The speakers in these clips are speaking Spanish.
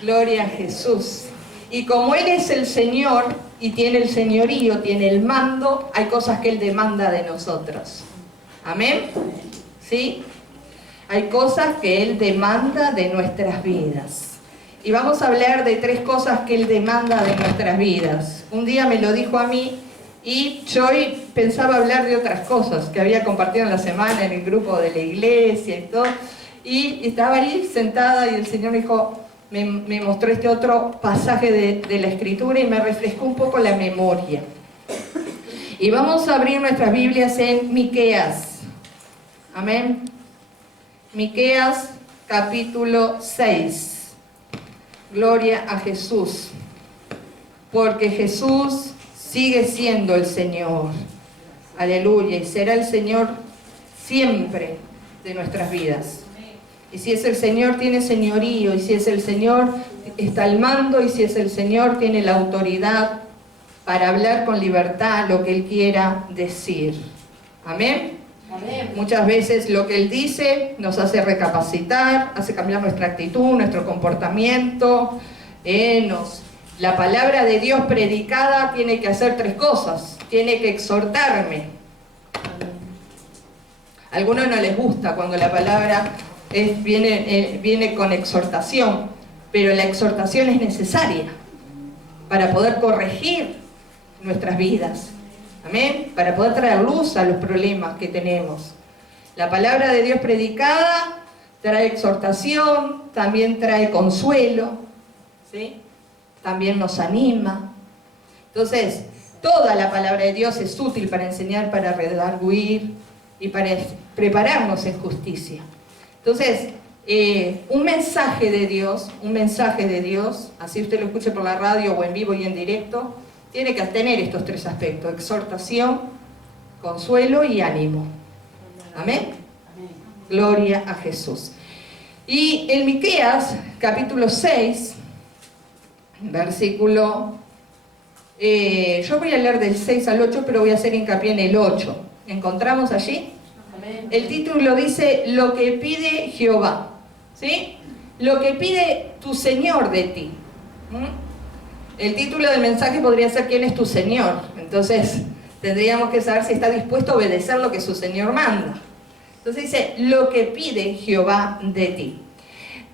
Gloria a Jesús. Y como Él es el Señor y tiene el señorío, tiene el mando, hay cosas que Él demanda de nosotros. ¿Amén? ¿Sí? Hay cosas que Él demanda de nuestras vidas. Y vamos a hablar de 3 cosas que Él demanda de nuestras vidas. Un día me lo dijo a mí y yo hoy pensaba hablar de otras cosas que había compartido en la semana en el grupo de la iglesia y todo. Y estaba ahí sentada y el Señor me mostró este otro pasaje de la Escritura y me refrescó un poco la memoria. Y vamos a abrir nuestras Biblias en Miqueas. Amén. Miqueas capítulo 6. Gloria a Jesús. Porque Jesús sigue siendo el Señor. Aleluya. Y será el Señor siempre de nuestras vidas. Y si es el Señor, tiene señorío. Y si es el Señor, está al mando. Y si es el Señor, tiene la autoridad para hablar con libertad lo que Él quiera decir. Amén. Amén. Muchas veces lo que Él dice nos hace recapacitar, hace cambiar nuestra actitud, nuestro comportamiento. La palabra de Dios predicada tiene que hacer 3 cosas. Tiene que exhortarme. A algunos no les gusta cuando la palabra viene con exhortación, pero la exhortación es necesaria para poder corregir nuestras vidas. Amén. Para poder traer luz a los problemas que tenemos. La palabra de Dios predicada trae exhortación, también trae consuelo, ¿sí? También nos anima. Entonces, toda la palabra de Dios es útil para enseñar, para redarguir y para prepararnos en justicia. Entonces, un mensaje de Dios, así usted lo escuche por la radio o en vivo y en directo, tiene que tener estos 3 aspectos: exhortación, consuelo y ánimo. Amén. Gloria a Jesús. Y en Miqueas, capítulo 6, versículo... yo voy a leer del 6 al 8, pero voy a hacer hincapié en el 8. ¿Encontramos allí? Amén. El título dice, lo que pide Jehová. ¿Sí? Lo que pide tu Señor de ti. El título del mensaje podría ser ¿quién es tu Señor? Entonces tendríamos que saber si está dispuesto a obedecer lo que su Señor manda. Entonces dice, lo que pide Jehová de ti.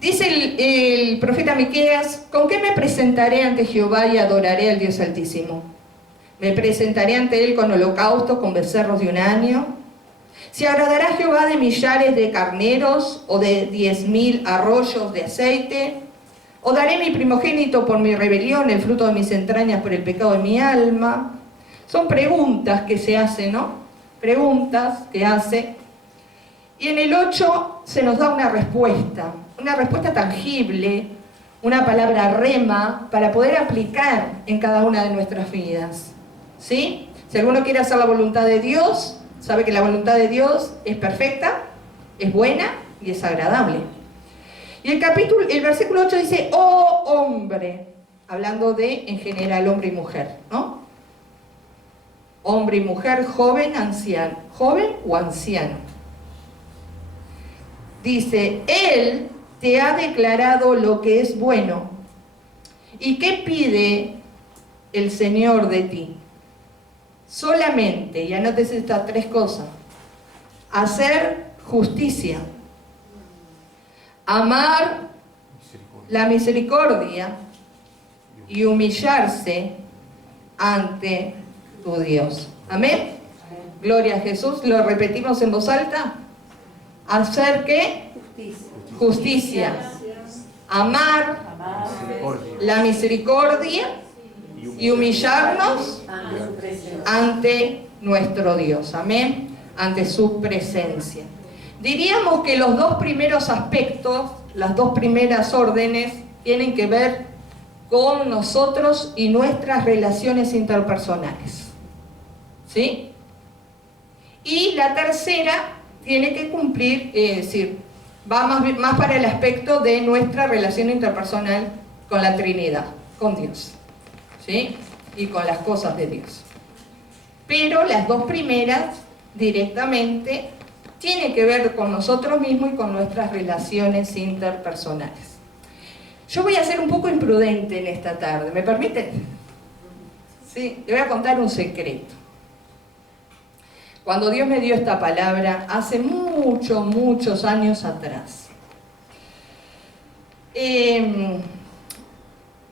Dice el profeta Miqueas, ¿con qué me presentaré ante Jehová y adoraré al Dios Altísimo? ¿Me presentaré ante Él con holocaustos, con becerros de un año? ¿Se agradará Jehová de millares de carneros o de 10.000 arroyos de aceite? ¿O daré mi primogénito por mi rebelión, el fruto de mis entrañas por el pecado de mi alma? Son preguntas que se hacen, ¿no? Preguntas que hace. Y en el 8 se nos da una respuesta tangible, una palabra rema, para poder aplicar en cada una de nuestras vidas. ¿Sí? Si alguno quiere hacer la voluntad de Dios, sabe que la voluntad de Dios es perfecta, es buena y es agradable. Y el versículo 8 dice, oh hombre, hablando de, en general, hombre y mujer, ¿no? Hombre y mujer, joven, anciano, joven o anciano. Dice, Él te ha declarado lo que es bueno. ¿Y qué pide el Señor de ti? Solamente, y anótese estas 3 cosas, hacer justicia, amar la misericordia y humillarse ante tu Dios. ¿Amén? Gloria a Jesús. ¿Lo repetimos en voz alta? ¿Hacer qué? Justicia. Amar la misericordia y humillarnos ante nuestro Dios. Amén. Ante su presencia. Diríamos que los 2 primeros aspectos, las 2 primeras órdenes, tienen que ver con nosotros y nuestras relaciones interpersonales. ¿Sí? Y la tercera tiene que cumplir, es decir, va más para el aspecto de nuestra relación interpersonal con la Trinidad, con Dios. ¿Sí? Y con las cosas de Dios. Pero las 2 primeras directamente tienen que ver con nosotros mismos y con nuestras relaciones interpersonales. Yo voy a ser un poco imprudente en esta tarde, ¿me permiten? Sí, le voy a contar un secreto. Cuando Dios me dio esta palabra, hace muchos años atrás,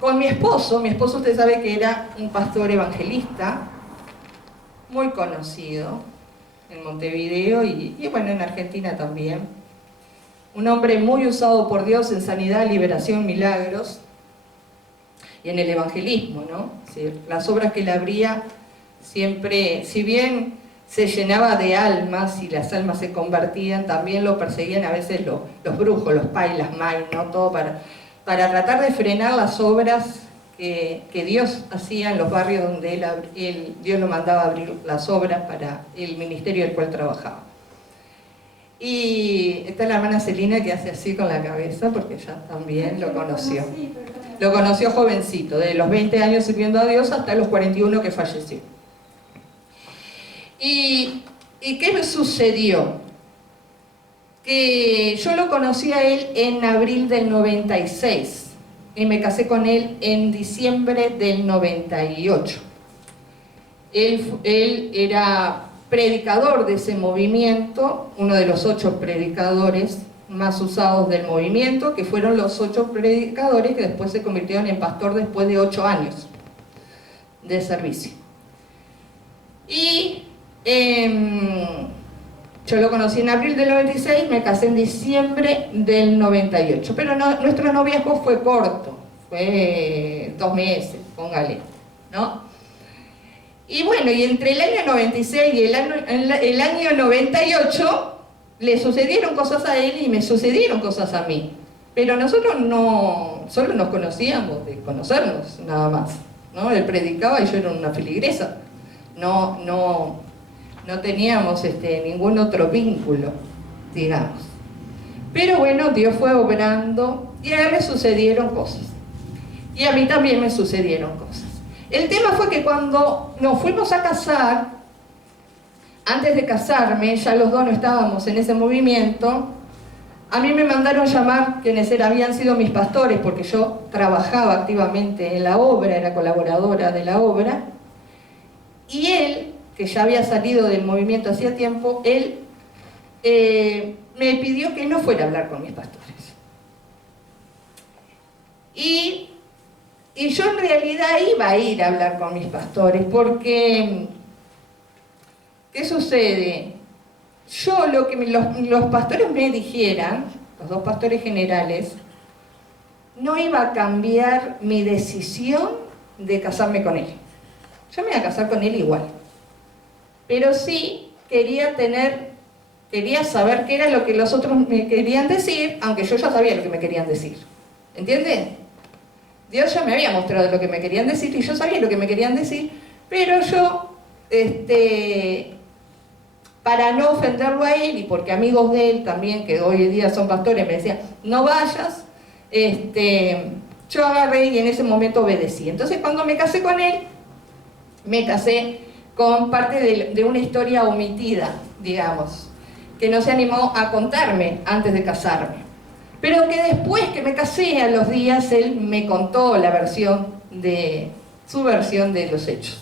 con mi esposo usted sabe que era un pastor evangelista, muy conocido en Montevideo y bueno, en Argentina también. Un hombre muy usado por Dios en sanidad, liberación, milagros y en el evangelismo, ¿no? Sí, las obras que él abría siempre, si bien se llenaba de almas y las almas se convertían, también lo perseguían a veces los brujos, los pais, las mai, ¿no? Todo para tratar de frenar las obras que Dios hacía en los barrios donde Dios lo mandaba a abrir las obras para el ministerio del cual trabajaba. Y está la hermana Celina que hace así con la cabeza porque ella también lo conoció. Lo conoció jovencito, de los 20 años sirviendo a Dios hasta los 41 que falleció. ¿Y qué me sucedió? Que yo lo conocí a él en abril del 96 y me casé con él en diciembre del 98. Él era predicador de ese movimiento, uno de los 8 predicadores más usados del movimiento, que fueron los 8 predicadores que después se convirtieron en pastor después de 8 años de servicio. Y yo lo conocí en abril del 96, me casé en diciembre del 98, pero nuestro noviazgo fue corto, fue 2 meses, póngale, ¿no? Y bueno, y entre el año 96 y el año 98 le sucedieron cosas a él y me sucedieron cosas a mí, pero nosotros no, solo nos conocíamos de conocernos, nada más, ¿no? Él predicaba y yo era una filigresa, no teníamos ningún otro vínculo, digamos. Pero bueno, Dios fue obrando y a él le sucedieron cosas. Y a mí también me sucedieron cosas. El tema fue que cuando nos fuimos a casar, antes de casarme, ya los dos no estábamos en ese movimiento, a mí me mandaron llamar quienes habían sido mis pastores, porque yo trabajaba activamente en la obra, era colaboradora de la obra, y él, que ya había salido del movimiento hacía tiempo, él me pidió que no fuera a hablar con mis pastores. Y yo en realidad iba a ir a hablar con mis pastores, porque, ¿qué sucede? Yo lo que los pastores me dijeran, los 2 pastores generales, no iba a cambiar mi decisión de casarme con él. Yo me iba a casar con él igual. Pero sí quería saber qué era lo que los otros me querían decir, aunque yo ya sabía lo que me querían decir. ¿Entienden? Dios ya me había mostrado lo que me querían decir y yo sabía lo que me querían decir, pero yo, para no ofenderlo a él y porque amigos de él también, que hoy en día son pastores, me decían, no vayas, yo agarré y en ese momento obedecí. Entonces cuando me casé con él, me casé con parte de una historia omitida, digamos, que no se animó a contarme antes de casarme. Pero que después que me casé, a los días, él me contó su versión de los hechos,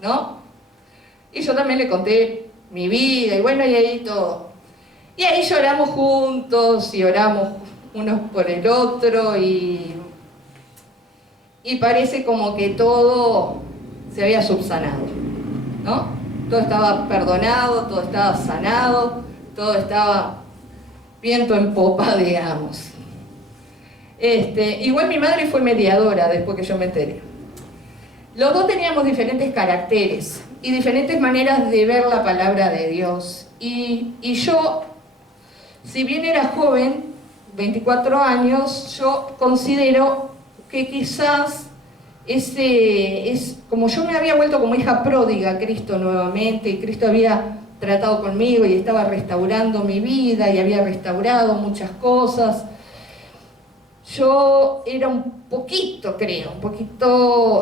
¿no? Y yo también le conté mi vida, y bueno, y ahí todo. Y ahí lloramos juntos, y oramos unos por el otro, y parece como que todo se había subsanado, ¿no? Todo estaba perdonado, todo estaba sanado, todo estaba viento en popa, digamos. Igual mi madre fue mediadora después que yo me enteré. Los dos teníamos diferentes caracteres y diferentes maneras de ver la palabra de Dios. Y yo, si bien era joven, 24 años, yo considero que quizás como yo me había vuelto como hija pródiga a Cristo nuevamente, y Cristo había tratado conmigo y estaba restaurando mi vida y había restaurado muchas cosas, yo era un poquito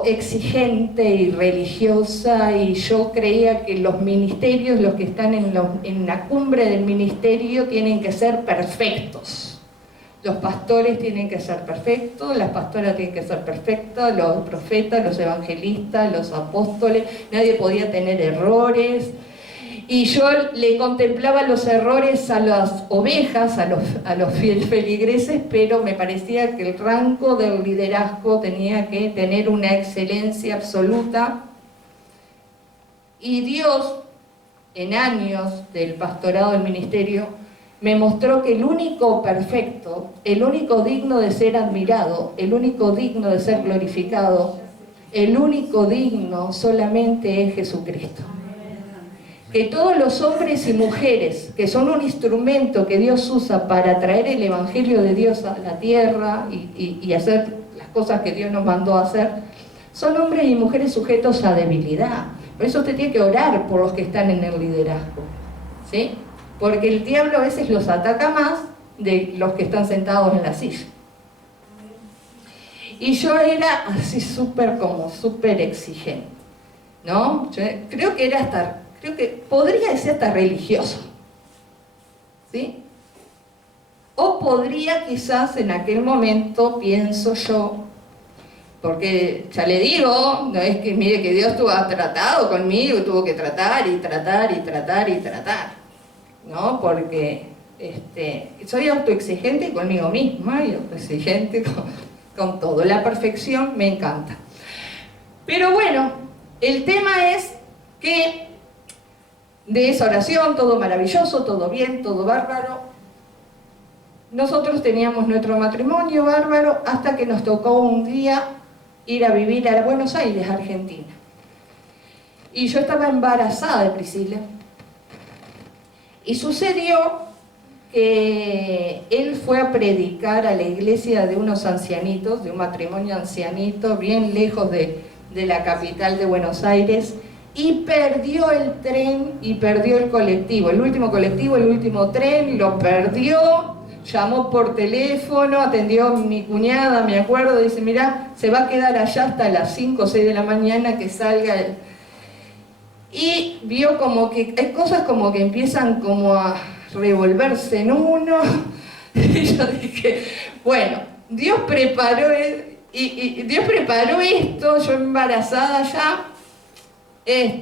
exigente y religiosa, y yo creía que los ministerios, los que están en la cumbre del ministerio, tienen que ser perfectos, Los pastores tienen que ser perfectos, las pastoras tienen que ser perfectas, los profetas, los evangelistas, los apóstoles, nadie podía tener errores. Y yo le contemplaba los errores a las ovejas, a los feligreses, pero me parecía que el rango del liderazgo tenía que tener una excelencia absoluta. Y Dios, en años del pastorado del ministerio, me mostró que el único perfecto, el único digno de ser admirado, el único digno de ser glorificado, el único digno solamente es Jesucristo. Que todos los hombres y mujeres que son un instrumento que Dios usa para traer el Evangelio de Dios a la tierra y hacer las cosas que Dios nos mandó a hacer, son hombres y mujeres sujetos a debilidad. Por eso usted tiene que orar por los que están en el liderazgo, ¿sí? Porque el diablo a veces los ataca más de los que están sentados en la silla. Y yo era así súper exigente, ¿no? Yo creo que podría ser hasta religioso, ¿sí? O podría quizás en aquel momento, pienso yo, porque ya le digo, no es que mire que Dios ha tratado conmigo, tuvo que tratar, ¿no? Porque soy autoexigente conmigo misma y autoexigente con todo. La perfección me encanta. Pero bueno, el tema es que de esa oración, todo maravilloso, todo bien, todo bárbaro. Nosotros teníamos nuestro matrimonio bárbaro hasta que nos tocó un día ir a vivir a Buenos Aires, Argentina. Y yo estaba embarazada de Priscila. Y sucedió que él fue a predicar a la iglesia de unos ancianitos, de un matrimonio ancianito, bien lejos de la capital de Buenos Aires, y perdió el tren y perdió el colectivo, el último colectivo, el último tren, lo perdió, llamó por teléfono, atendió a mi cuñada, me acuerdo, dice, mirá, se va a quedar allá hasta las 5 o 6 de la mañana que salga el... Y vio como que hay cosas como que empiezan como a revolverse en uno, y yo dije, bueno, Dios preparó, Dios preparó esto, yo embarazada ya,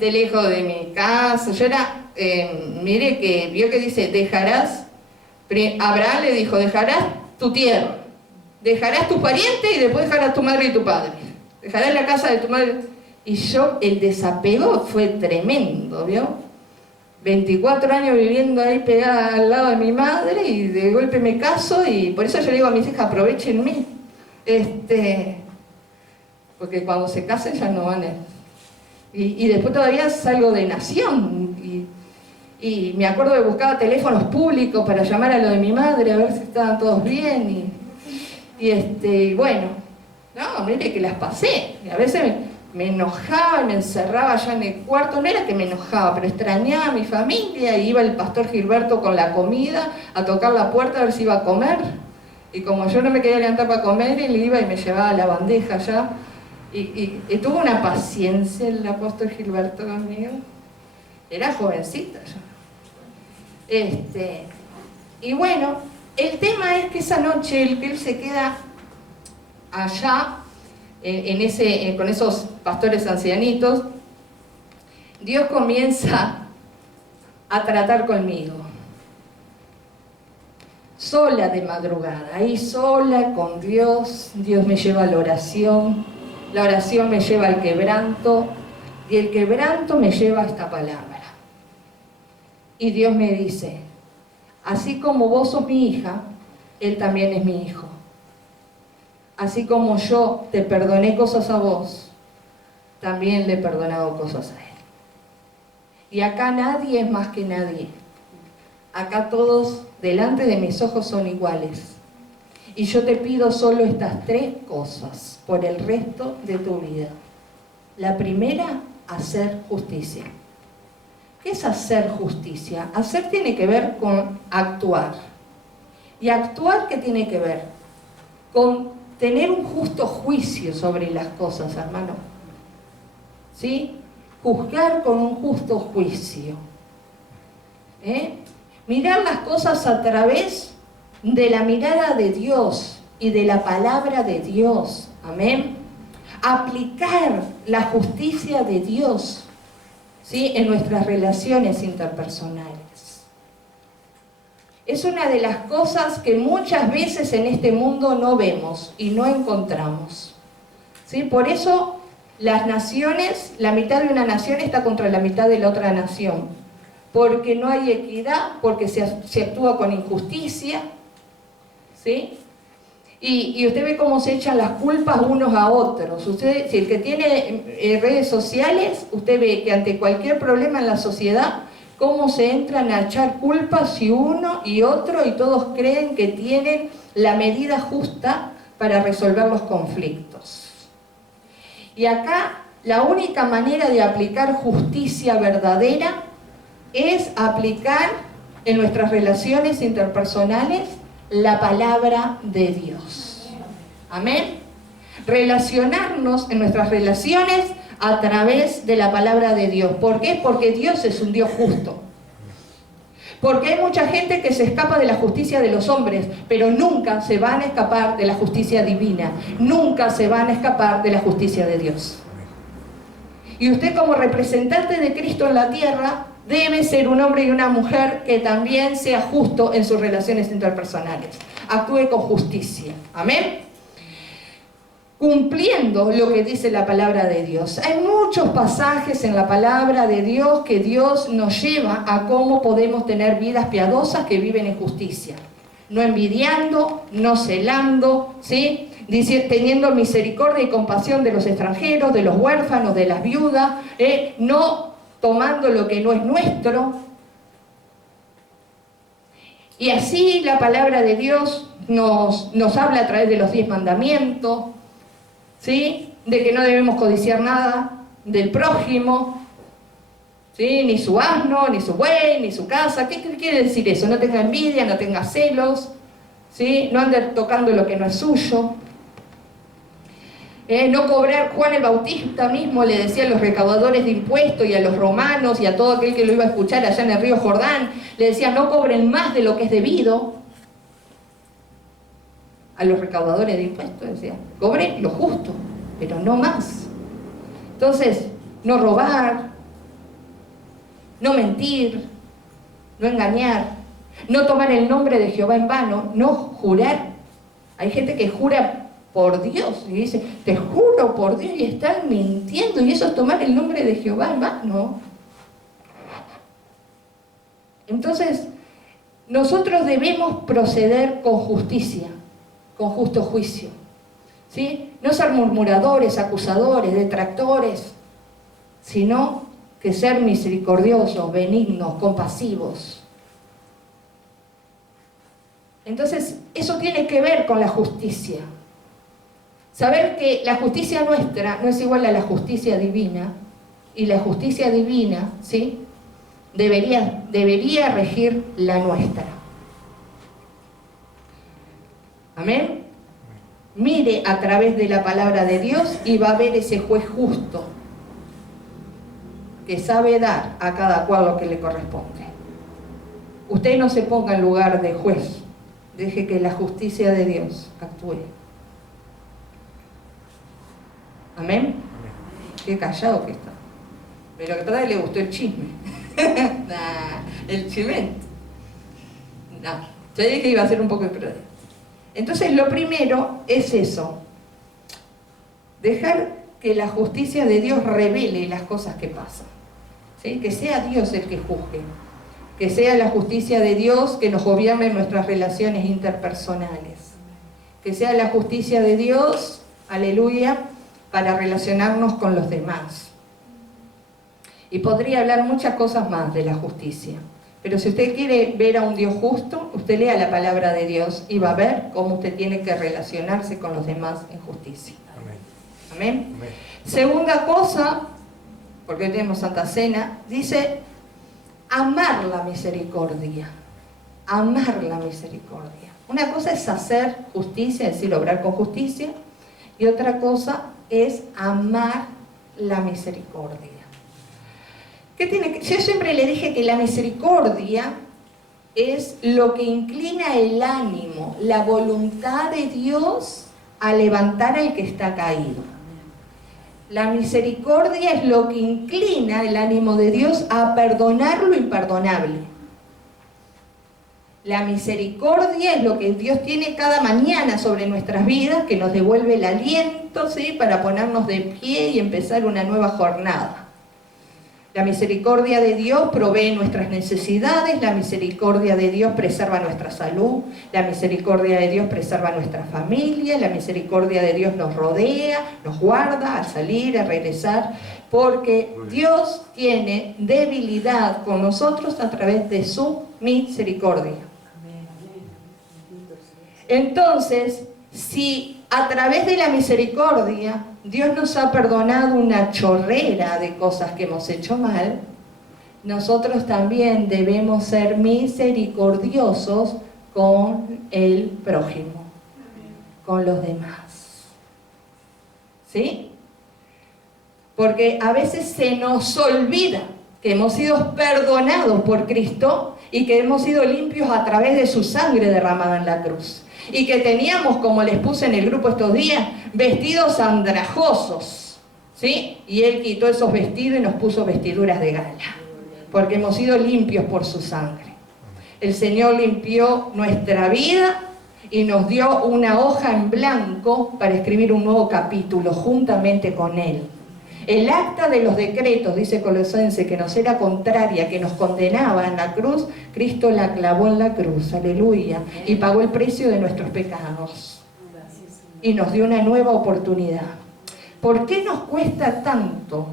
lejos de mi casa, yo era, mire que vio que dice, dejarás, Abraham le dijo, dejarás tu tierra, dejarás tu pariente y después dejarás tu madre y tu padre, dejarás la casa de tu madre, y yo, el desapego fue tremendo, ¿vio? 24 años viviendo ahí pegada al lado de mi madre y de golpe me caso y por eso yo le digo a mis hijas, aprovechenme, porque cuando se casen ya no van a... Y después todavía salgo de nación y me acuerdo que buscaba teléfonos públicos para llamar a lo de mi madre a ver si estaban todos bien y bueno, no, mire que las pasé, y a veces me enojaba y me encerraba allá en el cuarto, no era que me enojaba, pero extrañaba a mi familia y iba el pastor Gilberto con la comida a tocar la puerta a ver si iba a comer y como yo no me quería levantar para comer, él iba y me llevaba la bandeja allá. Y tuvo una paciencia el apóstol Gilberto conmigo. Era jovencita yo. Y bueno, el tema es que esa noche él se queda allá, con esos pastores ancianitos. Dios comienza a tratar conmigo. Sola de madrugada, ahí sola con Dios. Dios me lleva a la oración me lleva al quebranto, y el quebranto me lleva a esta palabra. Y Dios me dice, así como vos sos mi hija, Él también es mi hijo. Así como yo te perdoné cosas a vos, también le he perdonado cosas a Él. Y acá nadie es más que nadie. Acá todos delante de mis ojos son iguales. Y yo te pido solo estas 3 cosas por el resto de tu vida. La primera, hacer justicia. ¿Qué es hacer justicia? Hacer tiene que ver con actuar. ¿Y actuar qué tiene que ver? Con tener un justo juicio sobre las cosas, hermano. ¿Sí? Juzgar con un justo juicio. Mirar las cosas a través de la mirada de Dios y de la palabra de Dios. Amén. Aplicar la justicia de Dios, ¿sí?, en nuestras relaciones interpersonales. Es una de las cosas que muchas veces en este mundo no vemos y no encontramos, ¿sí? Por eso las naciones, la mitad de una nación está contra la mitad de la otra nación, porque no hay equidad, porque se actúa con injusticia, ¿sí? Y usted ve cómo se echan las culpas unos a otros. Usted, si el que tiene redes sociales, usted ve que ante cualquier problema en la sociedad, cómo se entran a echar culpas y uno y otro, y todos creen que tienen la medida justa para resolver los conflictos. Y acá la única manera de aplicar justicia verdadera es aplicar en nuestras relaciones interpersonales la palabra de Dios. Amén. Relacionarnos en nuestras relaciones a través de la palabra de Dios. ¿Por qué? Porque Dios es un Dios justo. Porque hay mucha gente que se escapa de la justicia de los hombres, pero nunca se van a escapar de la justicia divina. Nunca se van a escapar de la justicia de Dios. Y usted, como representante de Cristo en la tierra, debe ser un hombre y una mujer que también sea justo en sus relaciones interpersonales. Actúe con justicia. Amén. Cumpliendo lo que dice la palabra de Dios. Hay muchos pasajes en la palabra de Dios que Dios nos lleva a cómo podemos tener vidas piadosas que viven en justicia. No envidiando, no celando, ¿sí?, teniendo misericordia y compasión de los extranjeros, de los huérfanos, de las viudas, no tomando lo que no es nuestro. Y así la palabra de Dios nos habla a través de los 10 mandamientos, ¿sí?, de que no debemos codiciar nada del prójimo, ¿sí?, ni su asno, ni su buey, ni su casa. ¿Qué quiere decir eso? No tenga envidia, no tenga celos, ¿sí?, no ande tocando lo que no es suyo. No cobrar. Juan el Bautista mismo le decía a los recaudadores de impuestos y a los romanos y a todo aquel que lo iba a escuchar allá en el río Jordán, le decía: no cobren más de lo que es debido. A los recaudadores de impuestos decía: cobren lo justo, pero no más. Entonces, no robar, no mentir, no engañar, no tomar el nombre de Jehová en vano, no jurar. Hay gente que jura por Dios y dice: te juro por Dios, y están mintiendo, y eso es tomar el nombre de Jehová en vano. Entonces, nosotros debemos proceder con justicia, con justo juicio, ¿sí? No ser murmuradores, acusadores, detractores, sino que ser misericordiosos, benignos, compasivos. Entonces, eso tiene que ver con la justicia. Saber que la justicia nuestra no es igual a la justicia divina, y la justicia divina, ¿sí?, debería regir la nuestra. Amén. Mire a través de la palabra de Dios y va a ver ese juez justo que sabe dar a cada cual lo que le corresponde. Usted no se ponga en lugar de juez, deje que la justicia de Dios actúe. Amén. Qué callado que está. Pero que todavía le gustó el chisme. Nah, el chimento. No, yo dije que iba a ser un poco imprudente. Entonces, lo primero es eso: dejar que la justicia de Dios revele las cosas que pasan, ¿sí? Que sea Dios el que juzgue, que sea la justicia de Dios que nos gobierne en nuestras relaciones interpersonales, que sea la justicia de Dios, aleluya, para relacionarnos con los demás. Y podría hablar muchas cosas más de la justicia, pero si usted quiere ver a un Dios justo, usted lea la palabra de Dios y va a ver cómo usted tiene que relacionarse con los demás en justicia. Amén. Amén. Amén. Segunda cosa, porque hoy tenemos Santa Cena, dice: amar la misericordia. Amar la misericordia. Una cosa es hacer justicia, es decir, obrar con justicia, y otra cosa es amar la misericordia. ¿Qué tiene que? Yo siempre le dije que la misericordia es lo que inclina el ánimo, la voluntad de Dios a levantar al que está caído. La misericordia es lo que inclina el ánimo de Dios a perdonar lo imperdonable. La misericordia es lo que Dios tiene cada mañana sobre nuestras vidas, que nos devuelve el aliento, ¿sí?, para ponernos de pie y empezar una nueva jornada. La misericordia de Dios provee nuestras necesidades, la misericordia de Dios preserva nuestra salud, la misericordia de Dios preserva nuestra familia, la misericordia de Dios nos rodea, nos guarda al salir, a regresar, porque Dios tiene debilidad con nosotros a través de su misericordia. Entonces, si a través de la misericordia Dios nos ha perdonado una chorrera de cosas que hemos hecho mal, nosotros también debemos ser misericordiosos con el prójimo, con los demás. ¿Sí? Porque a veces se nos olvida que hemos sido perdonados por Cristo y que hemos sido limpios a través de su sangre derramada en la cruz. Y que teníamos, como les puse en el grupo estos días, vestidos andrajosos, ¿sí? Y Él quitó esos vestidos y nos puso vestiduras de gala, porque hemos sido limpios por su sangre. El Señor limpió nuestra vida y nos dio una hoja en blanco para escribir un nuevo capítulo juntamente con Él. El acta de los decretos, dice Colosenses, que nos era contraria, que nos condenaba en la cruz, Cristo la clavó en la cruz, aleluya, y pagó el precio de nuestros pecados. Y nos dio una nueva oportunidad. ¿Por qué nos cuesta tanto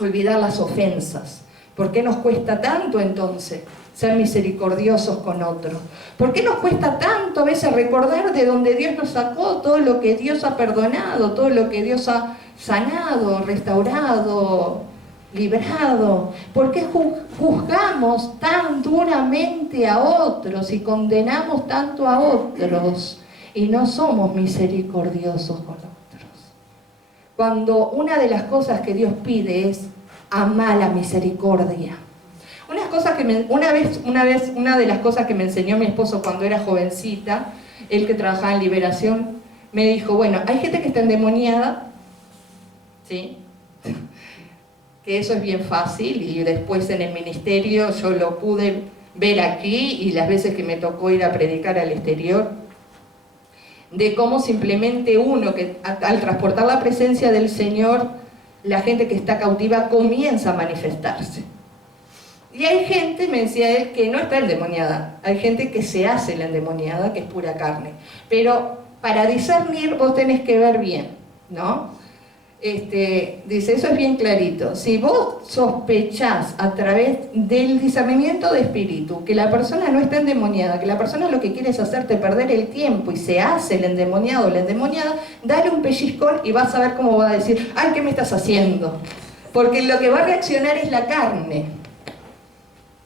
olvidar las ofensas? ¿Por qué nos cuesta tanto entonces ser misericordiosos con otros? ¿Por qué nos cuesta tanto a veces recordar de donde Dios nos sacó, todo lo que Dios ha perdonado, todo lo que Dios ha sanado, restaurado, librado? ¿Por qué juzgamos tan duramente a otros y condenamos tanto a otros y no somos misericordiosos con otros? Cuando una de las cosas que Dios pide es amar la misericordia. Una de las cosas que me enseñó mi esposo cuando era jovencita, él que trabajaba en liberación, me dijo, bueno, hay gente que está endemoniada, ¿sí? Que eso es bien fácil, y después en el ministerio yo lo pude ver aquí y las veces que me tocó ir a predicar al exterior, de cómo simplemente uno que al transportar la presencia del Señor, la gente que está cautiva comienza a manifestarse. Y hay gente, me decía él, que no está endemoniada, hay gente que se hace la endemoniada, que es pura carne. Pero para discernir vos tenés que ver bien, ¿no? Dice, eso es bien clarito. Si vos sospechás a través del discernimiento de espíritu que la persona no está endemoniada, que la persona lo que quiere es hacerte perder el tiempo y se hace el endemoniado o la endemoniada, dale un pellizcón y vas a ver cómo va a decir, ay, ¿qué me estás haciendo? Porque lo que va a reaccionar es la carne.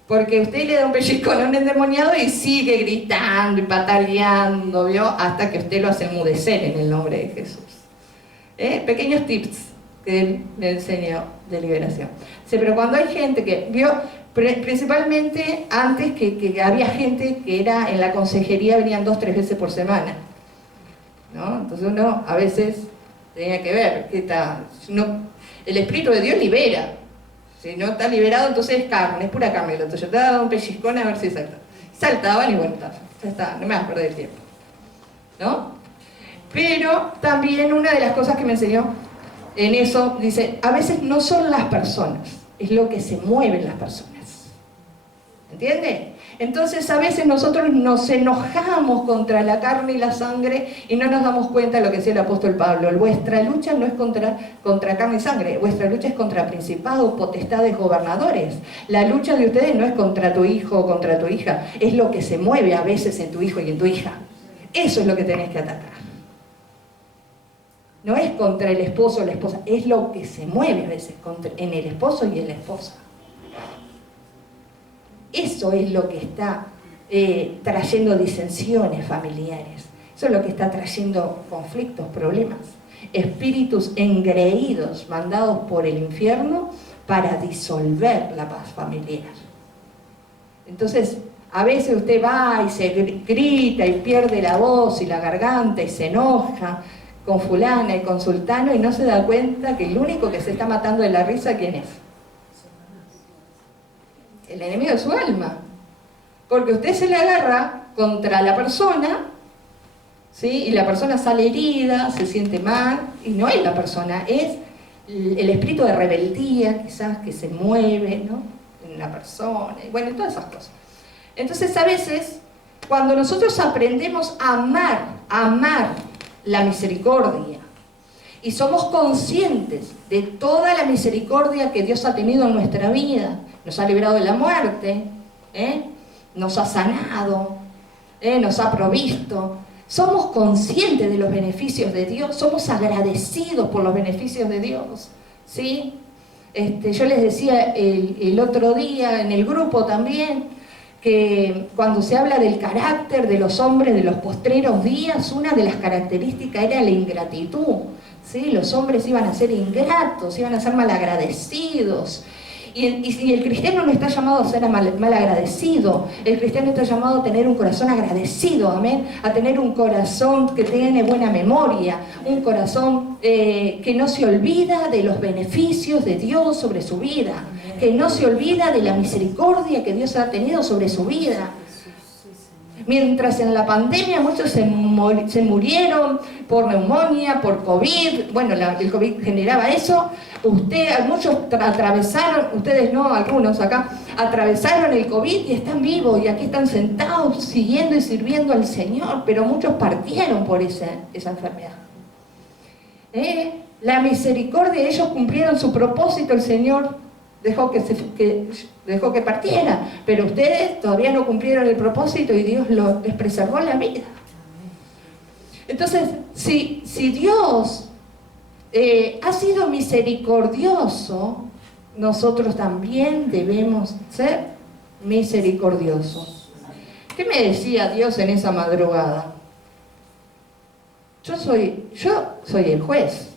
Porque usted le da un pellizcón a un endemoniado y sigue gritando y pataleando, ¿vio? Hasta que usted lo hace enmudecer en el nombre de Jesús. Pequeños tips que él me enseñó de liberación. Sí, pero cuando hay gente que vio, principalmente antes que había gente que era en la consejería, venían 2 o 3 veces por semana, ¿no? Entonces uno a veces tenía que ver que el Espíritu de Dios libera. Si no está liberado, entonces es carne, es pura carne. Entonces yo te daba un pellizcón a ver si salta. Saltaban y bueno, ya está, no me vas a perder el tiempo, ¿no? Pero también una de las cosas que me enseñó en eso, dice, a veces no son las personas, es lo que se mueve en las personas. ¿Entiende? Entonces a veces nosotros nos enojamos contra la carne y la sangre y no nos damos cuenta de lo que decía el apóstol Pablo. Vuestra lucha no es contra carne y sangre, vuestra lucha es contra principados, potestades, gobernadores. La lucha de ustedes no es contra tu hijo o contra tu hija, es lo que se mueve a veces en tu hijo y en tu hija. Eso es lo que tenés que atacar. No es contra el esposo o la esposa, es lo que se mueve a veces en el esposo y en la esposa. Eso es lo que está trayendo disensiones familiares. Eso es lo que está trayendo conflictos, problemas. Espíritus engreídos, mandados por el infierno para disolver la paz familiar. Entonces, A veces usted va y se grita y pierde la voz y la garganta y se enoja con fulana y con sultano y no se da cuenta que el único que se está matando de la risa, ¿quién es? El enemigo de su alma. Porque usted se le agarra contra la persona, ¿sí? Y la persona sale herida, se siente mal, y no es la persona, es el espíritu de rebeldía quizás que se mueve, ¿no?, en la persona, y bueno, todas esas cosas. Entonces a veces, cuando nosotros aprendemos a amar la misericordia, y somos conscientes de toda la misericordia que Dios ha tenido en nuestra vida, nos ha librado de la muerte, nos ha sanado, nos ha provisto, somos conscientes de los beneficios de Dios, somos agradecidos por los beneficios de Dios, ¿sí? Yo les decía el otro día en el grupo también, que cuando se habla del carácter de los hombres de los postreros días, una de las características era la ingratitud, ¿sí? Los hombres iban a ser ingratos, iban a ser malagradecidos. Y el cristiano no está llamado a ser malagradecido, el cristiano está llamado a tener un corazón agradecido, amén, a tener un corazón que tiene buena memoria, un corazón que no se olvida de los beneficios de Dios sobre su vida, que no se olvida de la misericordia que Dios ha tenido sobre su vida. Mientras en la pandemia muchos se murieron por neumonía, por COVID, bueno, el COVID generaba eso, muchos atravesaron, ustedes no, algunos acá, atravesaron el COVID y están vivos y aquí están sentados siguiendo y sirviendo al Señor, pero muchos partieron por esa enfermedad. La misericordia, ellos cumplieron su propósito, el Señor dejó que partiera, pero ustedes todavía no cumplieron el propósito y Dios les preservó la vida. Entonces, si Dios ha sido misericordioso, nosotros también debemos ser misericordiosos. ¿Qué me decía Dios en esa madrugada? Yo soy el juez.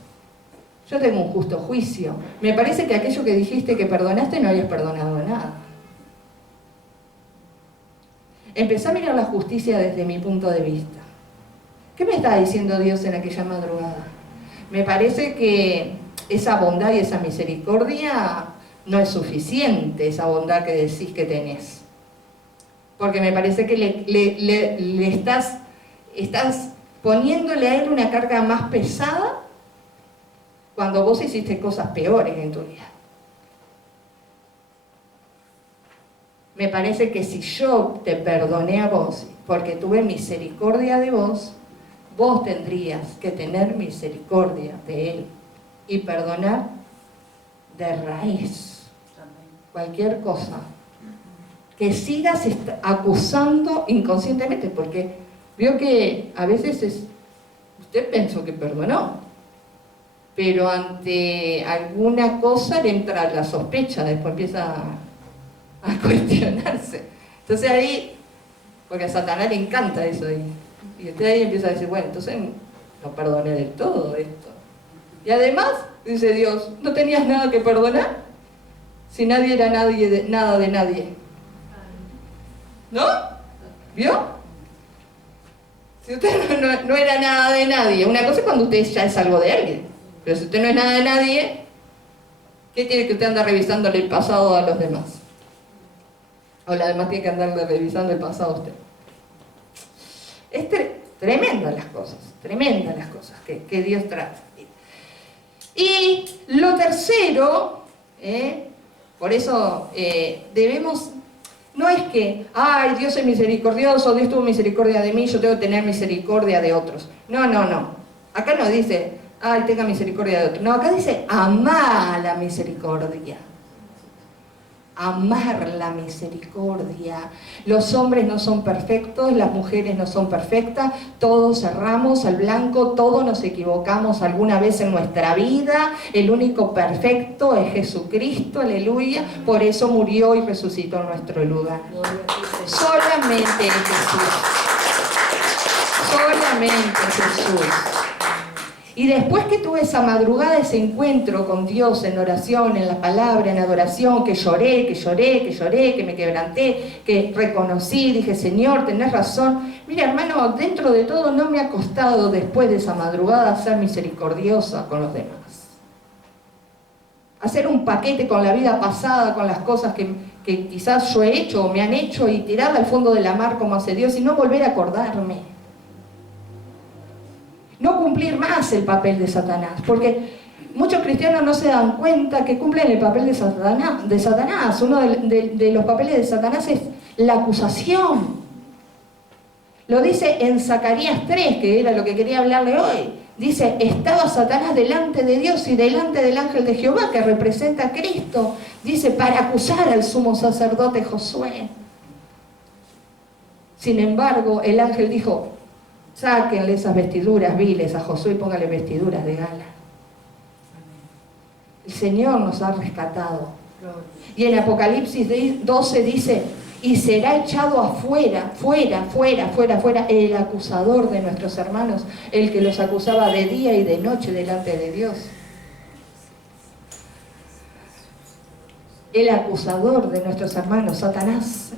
Yo tengo un justo juicio. Me parece que aquello que dijiste que perdonaste no habías perdonado nada. Empecé a mirar la justicia desde mi punto de vista. ¿Qué me está diciendo Dios en aquella madrugada? Me parece que esa bondad y esa misericordia no es suficiente, esa bondad que decís que tenés. Porque me parece que le estás poniéndole a él una carga más pesada cuando vos hiciste cosas peores en tu vida. Me parece que si yo te perdoné a vos porque tuve misericordia de vos, vos tendrías que tener misericordia de él y perdonar de raíz cualquier cosa que sigas acusando inconscientemente, porque vio que a veces usted pensó que perdonó, pero ante alguna cosa le entra la sospecha, después empieza a cuestionarse. Entonces ahí, porque a Satanás le encanta eso, y usted ahí empieza a decir, bueno, entonces no perdoné del todo esto. Y además, dice Dios, ¿no tenías nada que perdonar? Si nadie era nada de nadie. ¿No? ¿Vio? Si usted no era nada de nadie, una cosa es cuando usted ya es algo de alguien. Pero si usted no es nada de nadie, ¿qué tiene que usted andar revisándole el pasado a los demás? O la demás tiene que andar revisando el pasado a usted. Es tremendas las cosas que Dios trata. Y lo tercero, por eso debemos, no es que, ay, Dios es misericordioso, Dios tuvo misericordia de mí, yo tengo que tener misericordia de otros. No. Acá no dice, ay, tenga misericordia de otros. No, acá dice, amar la misericordia. Amar la misericordia. Los hombres no son perfectos, las mujeres no son perfectas, todos erramos al blanco, todos nos equivocamos alguna vez en nuestra vida. El único perfecto es Jesucristo, aleluya. Por eso murió y resucitó en nuestro lugar. Solamente Jesús. Solamente Jesús. Y después que tuve esa madrugada, ese encuentro con Dios en oración, en la palabra, en adoración, que lloré, que me quebranté, que reconocí, dije, Señor, tenés razón. Mira, hermano, dentro de todo no me ha costado después de esa madrugada ser misericordiosa con los demás. Hacer un paquete con la vida pasada, con las cosas que quizás yo he hecho o me han hecho y tirarla al fondo de la mar como hace Dios y no volver a acordarme. No cumplir más el papel de Satanás, porque muchos cristianos no se dan cuenta que cumplen el papel de Satanás. Uno de los papeles de Satanás es la acusación. Lo dice en Zacarías 3, que era lo que quería hablarle hoy. Dice, estaba Satanás delante de Dios y delante del ángel de Jehová, que representa a Cristo. Dice, para acusar al sumo sacerdote Josué. Sin embargo, el ángel dijo, sáquenle esas vestiduras viles a Josué y póngale vestiduras de gala. El Señor nos ha rescatado. Y en Apocalipsis 12 dice, y será echado afuera, fuera, el acusador de nuestros hermanos, el que los acusaba de día y de noche delante de Dios. El acusador de nuestros hermanos, Satanás.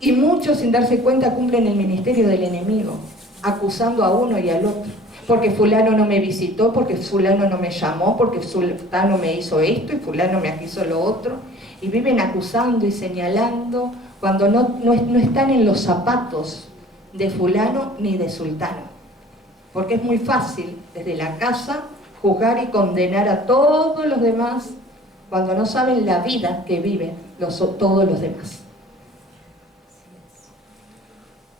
Y muchos sin darse cuenta cumplen el ministerio del enemigo, acusando a uno y al otro. Porque fulano no me visitó, porque fulano no me llamó, porque fulano me hizo esto y fulano me hizo lo otro. Y viven acusando y señalando cuando no están en los zapatos de fulano ni de sultano. Porque es muy fácil desde la casa juzgar y condenar a todos los demás cuando no saben la vida que viven todos los demás.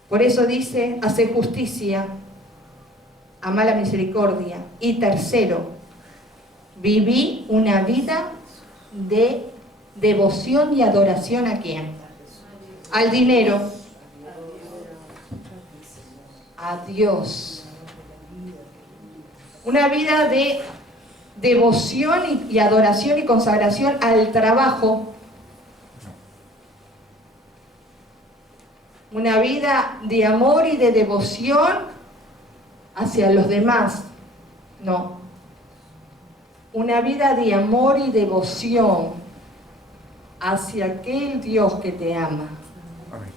Por eso dice, hace justicia, ama la misericordia. Y tercero, viví una vida de devoción y adoración ¿a quién? Al dinero, a Dios. Una vida de devoción y adoración y consagración al trabajo. Una vida de amor y de devoción hacia los demás. No. Una vida de amor y devoción hacia aquel Dios que te ama. Amén.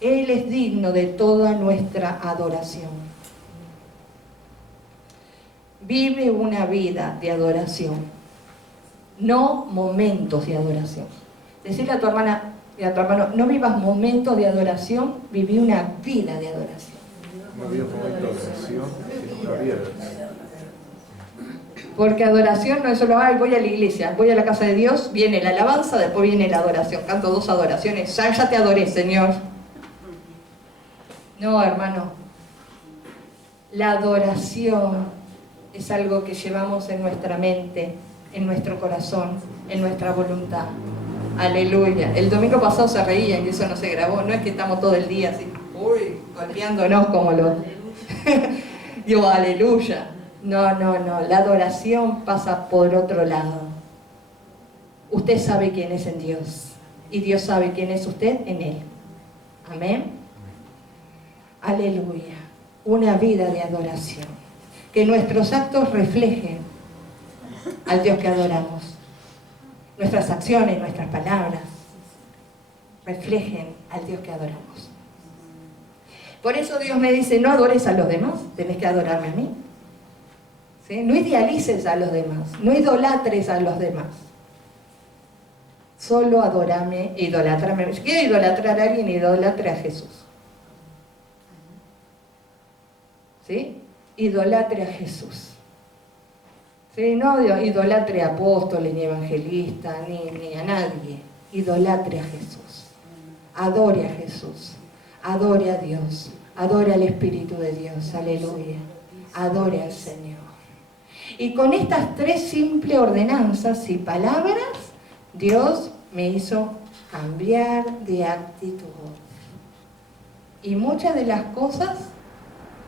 Él es digno de toda nuestra adoración. Vive una vida de adoración, no momentos de adoración. Decirle a tu hermana y a tu hermano, no vivas momentos de adoración, viví una vida de adoración. No vivas momentos de adoración, sino una vida de adoración. Porque adoración no es solo, ay, voy a la iglesia, voy a la casa de Dios, viene la alabanza, después viene la adoración. Canto 2 adoraciones, ya te adoré, Señor. No, hermano. La adoración es algo que llevamos en nuestra mente, en nuestro corazón, en nuestra voluntad. Aleluya. El domingo pasado se reían y eso no se grabó. No es que estamos todo el día así, golpeándonos como los... Digo, aleluya. No. La adoración pasa por otro lado. Usted sabe quién es en Dios. Y Dios sabe quién es usted en Él. Amén. Aleluya. Una vida de adoración. Que nuestros actos reflejen al Dios que adoramos. Nuestras acciones, nuestras palabras reflejen al Dios que adoramos. Por eso Dios me dice, no adores a los demás, tenés que adorarme a mí. ¿Sí? No idealices a los demás, no idolatres a los demás. Solo adórame, idolatrame. Si quiero idolatrar a alguien, idolatre a Jesús. ¿Sí? Idolatre a Jesús. ¿Sí? No idolatre a apóstoles, ni evangelistas, ni a nadie. Idolatre a Jesús. Adore a Jesús. Adore a Dios. Adore al Espíritu de Dios. Aleluya. Adore al Señor. Y con estas 3 simples ordenanzas y palabras, Dios me hizo cambiar de actitud. Y muchas de las cosas,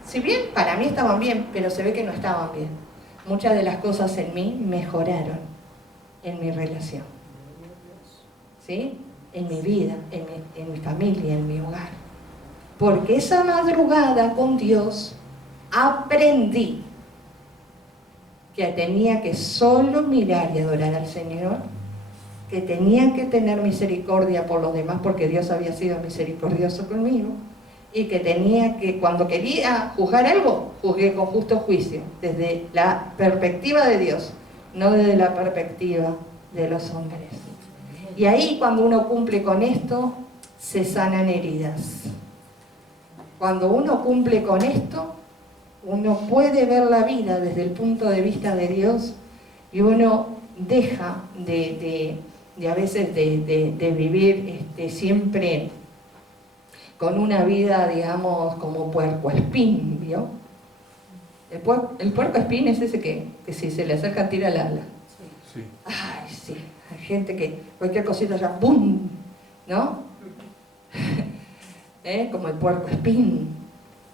si bien para mí estaban bien, pero se ve que no estaban bien. Muchas de las cosas en mí mejoraron en mi relación. ¿Sí? En mi vida, en mi familia, en mi hogar. Porque esa madrugada con Dios aprendí que tenía que solo mirar y adorar al Señor, que tenía que tener misericordia por los demás porque Dios había sido misericordioso conmigo, y que tenía que, cuando quería juzgar algo, juzgué con justo juicio, desde la perspectiva de Dios, no desde la perspectiva de los hombres. Y ahí, cuando uno cumple con esto, se sanan heridas. Cuando uno cumple con esto, uno puede ver la vida desde el punto de vista de Dios, y uno deja de a veces de vivir siempre con una vida, digamos, como puercoespín, ¿vio? El puercoespín es ese que si se le acerca tira el ala. Sí. Ay, sí, hay gente que cualquier cosita ya ¡bum! ¿No? Como el puercoespín.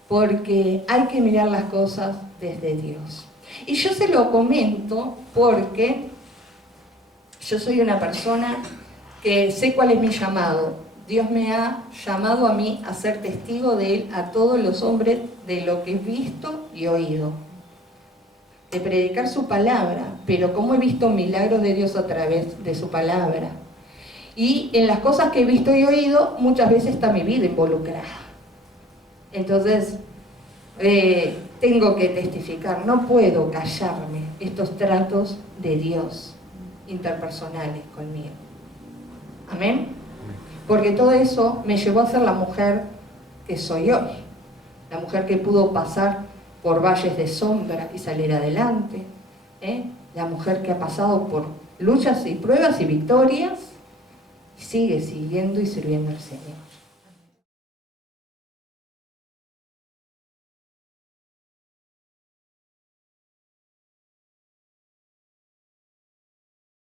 Porque hay que mirar las cosas desde Dios. Y yo se lo comento porque yo soy una persona que sé cuál es mi llamado. Dios me ha llamado a mí a ser testigo de Él a todos los hombres de lo que he visto y oído. De predicar su palabra, pero cómo he visto milagros de Dios a través de su palabra. Y en las cosas que he visto y oído, muchas veces está mi vida involucrada. Entonces, tengo que testificar, no puedo callarme estos tratos de Dios interpersonales conmigo. Amén. Porque todo eso me llevó a ser la mujer que soy hoy. La mujer que pudo pasar por valles de sombra y salir adelante. La mujer que ha pasado por luchas y pruebas y victorias y sigue siguiendo y sirviendo al Señor.